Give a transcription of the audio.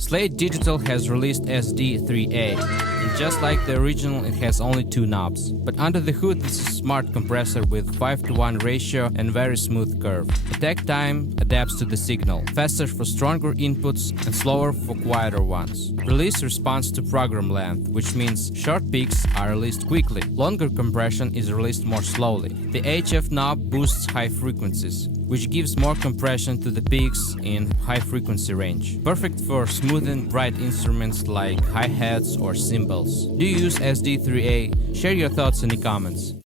Slate Digital has released SD-3A, and just like the original, it has only 2 knobs. But under the hood, this is a smart compressor with 5:1 ratio and very smooth curve. Attack time adapts to the signal, faster for stronger inputs and slower for quieter ones. Release responds to program length, which means short peaks are released quickly. Longer compression is released more slowly. The HF knob boosts high frequencies, which gives more compression to the peaks in high frequency range. Perfect for smoothing bright instruments like hi-hats or cymbals. Do you use SD-3A? Share your thoughts in the comments.